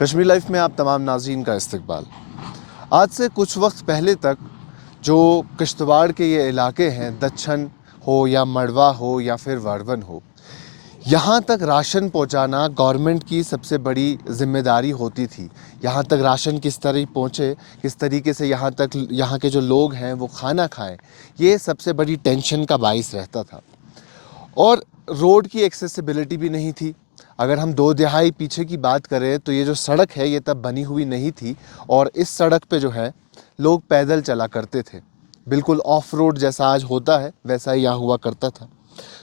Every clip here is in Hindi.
कश्मीर लाइफ में आप तमाम नाज़रीन का इस्तकबाल। आज से कुछ वक्त पहले तक जो किश्तवाड़ के ये इलाके हैं, दच्छन हो या मड़वा हो या फिर वर्वन हो, यहाँ तक राशन पहुँचाना गवर्नमेंट की सबसे बड़ी ज़िम्मेदारी होती थी। यहाँ तक राशन किस तरह पहुँचे, किस तरीके से यहाँ तक यहाँ के जो लोग हैं वो खाना खाएं, ये सबसे बड़ी टेंशन का बाइस रहता था। और रोड की एक्सेसिबिलिटी भी नहीं थी। अगर हम 2 दहाई पीछे की बात करें तो ये जो सड़क है ये तब बनी हुई नहीं थी, और इस सड़क पे जो है लोग पैदल चला करते थे। बिल्कुल ऑफ रोड जैसा आज होता है वैसा ही यहाँ हुआ करता था।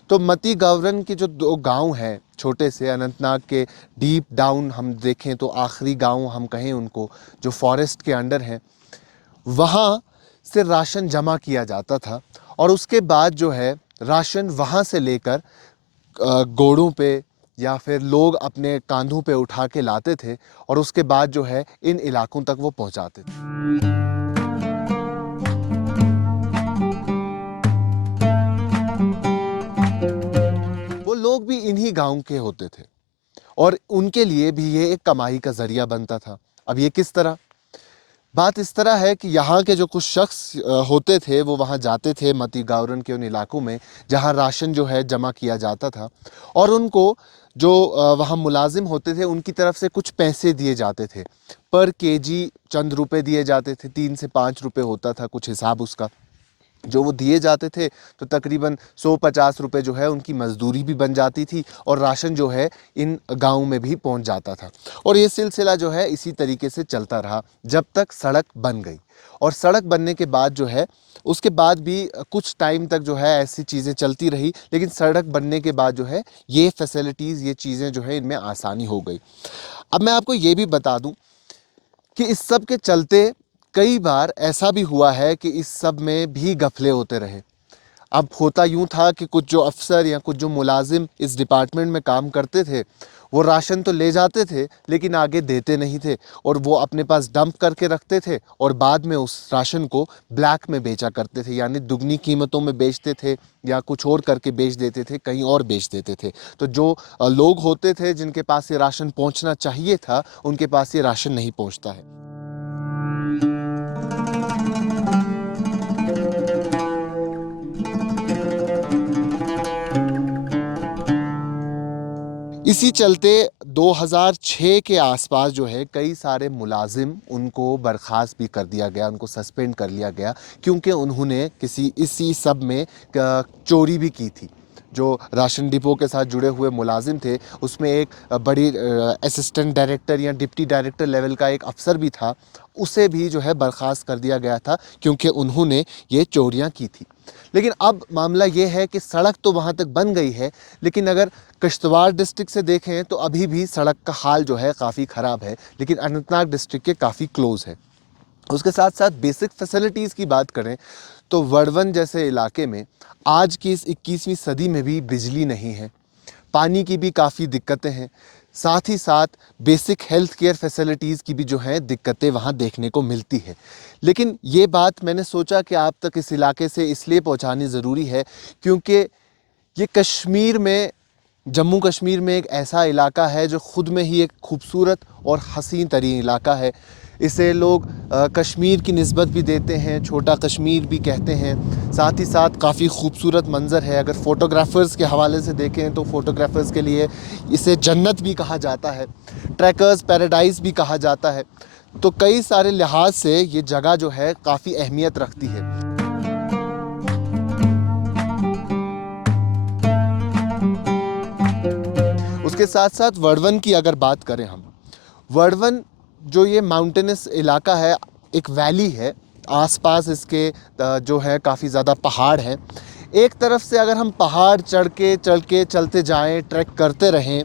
तो मती गावरन के जो 2 गांव हैं छोटे से, अनंतनाग के डीप डाउन हम देखें तो आखिरी गांव हम कहें उनको, जो फॉरेस्ट के अंडर हैं, वहाँ से राशन जमा किया जाता था। और उसके बाद जो है राशन वहाँ से लेकर घोड़ों पे या फिर लोग अपने कांधों पे उठा के लाते थे, और उसके बाद जो है इन इलाकों तक वो पहुँचाते थे। वो लोग भी इन्हीं गांव के होते थे, और उनके लिए भी ये एक कमाई का जरिया बनता था। अब ये किस तरह? बात इस तरह है कि यहाँ के जो कुछ शख्स होते थे वो वहाँ जाते थे मती गावरन के उन इलाकों में जहाँ राशन जो है जमा किया जाता था, और उनको जो वहाँ मुलाजिम होते थे उनकी तरफ से कुछ पैसे दिए जाते थे। पर केजी चंद रुपए दिए जाते थे, 3 से 5 रुपए होता था कुछ हिसाब उसका। जो वो दिए जाते थे तो तकरीबन 150 रुपए जो है उनकी मजदूरी भी बन जाती थी, और राशन जो है इन गाँव में भी पहुंच जाता था। और ये सिलसिला जो है इसी तरीके से चलता रहा जब तक सड़क बन गई। और सड़क बनने के बाद जो है उसके बाद भी कुछ टाइम तक जो है ऐसी चीज़ें चलती रही, लेकिन सड़क बनने के बाद जो है ये फैसिलिटीज़, ये चीज़ें जो है इनमें आसानी हो गई। अब मैं आपको ये भी बता दूं कि इस सब के चलते कई बार ऐसा भी हुआ है कि इस सब में भी गफले होते रहे। अब होता यूं था कि कुछ जो अफसर या कुछ जो मुलाजिम इस डिपार्टमेंट में काम करते थे वो राशन तो ले जाते थे लेकिन आगे देते नहीं थे, और वो अपने पास डंप करके रखते थे और बाद में उस राशन को ब्लैक में बेचा करते थे, यानी दुगनी कीमतों में बेचते थे या कुछ और करके बेच देते थे, कहीं और बेच देते थे। तो जो लोग होते थे जिनके पास ये राशन पहुंचना चाहिए था उनके पास ये राशन नहीं पहुंचता है। इसी चलते 2006 के आसपास जो है कई सारे मुलाजिम उनको बर्खास्त भी कर दिया गया, उनको सस्पेंड कर लिया गया, क्योंकि उन्होंने किसी इसी सब में चोरी भी की थी। जो राशन डिपो के साथ जुड़े हुए मुलाजिम थे उसमें एक बड़ी असिस्टेंट डायरेक्टर या डिप्टी डायरेक्टर लेवल का एक अफसर भी था, उसे भी जो है बर्खास्त कर दिया गया था क्योंकि उन्होंने ये चोरियां की थी। लेकिन अब मामला ये है कि सड़क तो वहाँ तक बन गई है, लेकिन अगर किश्तवाड़ डिस्ट्रिक्ट से देखें तो अभी भी सड़क का हाल जो है काफ़ी ख़राब है, लेकिन अनंतनाग डिस्ट्रिक्ट के काफ़ी क्लोज़ है। उसके साथ साथ बेसिक फैसिलिटीज़ की बात करें तो वर्वन जैसे इलाके में आज की इस 21वीं सदी में भी बिजली नहीं है, पानी की भी काफ़ी दिक्कतें हैं, साथ ही साथ बेसिक हेल्थ केयर फैसिलिटीज़ की भी जो है दिक्कतें वहाँ देखने को मिलती है। लेकिन ये बात मैंने सोचा कि आप तक इस इलाके से इसलिए पहुँचानी ज़रूरी है क्योंकि ये कश्मीर में, जम्मू कश्मीर में एक ऐसा इलाका है जो ख़ुद में ही एक खूबसूरत और हसीन तरीन इलाका है। इसे लोग कश्मीर की निस्बत भी देते हैं, छोटा कश्मीर भी कहते हैं। साथ ही साथ काफ़ी खूबसूरत मंज़र है। अगर फ़ोटोग्राफ़र्स के हवाले से देखें तो फ़ोटोग्राफ़र्स के लिए इसे जन्नत भी कहा जाता है, ट्रैकर्स पैराडाइज़ भी कहा जाता है। तो कई सारे लिहाज से ये जगह जो है काफ़ी अहमियत रखती है। उसके साथ साथ वर्वन की अगर बात करें हम, वर्वन जो ये माउंटेनस इलाका है, एक वैली है, आसपास इसके जो है काफ़ी ज़्यादा पहाड़ हैं। एक तरफ से अगर हम पहाड़ चढ़ के चलते जाएं, ट्रैक करते रहें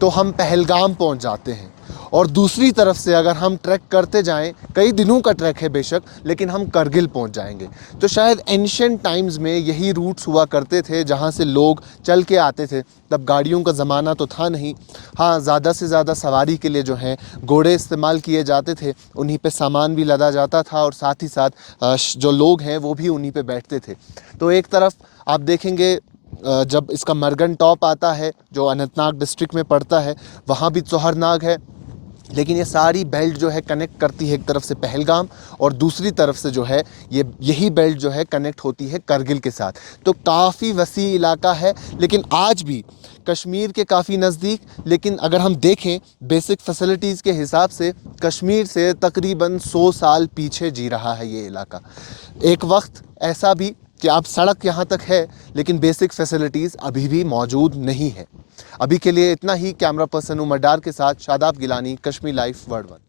तो हम पहलगाम पहुंच जाते हैं, और दूसरी तरफ से अगर हम ट्रैक करते जाएं, कई दिनों का ट्रैक है बेशक, लेकिन हम करगिल पहुंच जाएंगे। तो शायद एंशिएंट टाइम्स में यही रूट्स हुआ करते थे जहां से लोग चल के आते थे। तब गाड़ियों का ज़माना तो था नहीं, हाँ ज़्यादा से ज़्यादा सवारी के लिए जो है घोड़े इस्तेमाल किए जाते थे, उन्हीं पे सामान भी लदा जाता था, और साथ ही साथ जो लोग हैं वो भी उन्हीं पे बैठते थे। तो एक तरफ आप देखेंगे जब इसका मरगन टॉप आता है जो अनंतनाग डिस्ट्रिक्ट में पड़ता है, वहाँ भी चौहरनाग है, लेकिन ये सारी बेल्ट जो है कनेक्ट करती है एक तरफ से पहलगाम और दूसरी तरफ से जो है यही बेल्ट जो है कनेक्ट होती है करगिल के साथ। तो काफ़ी वसी इलाका है, लेकिन आज भी कश्मीर के काफ़ी नज़दीक। लेकिन अगर हम देखें बेसिक फैसिलिटीज़ के हिसाब से कश्मीर से तकरीबन 100 साल पीछे जी रहा है ये इलाका। एक वक्त ऐसा भी कि अब सड़क यहाँ तक है लेकिन बेसिक फैसिलिटीज़ अभी भी मौजूद नहीं है। अभी के लिए इतना ही। कैमरा पर्सन उमर डार के साथ शादाब गिलानी, कश्मीर लाइफ वर्ल्ड 1।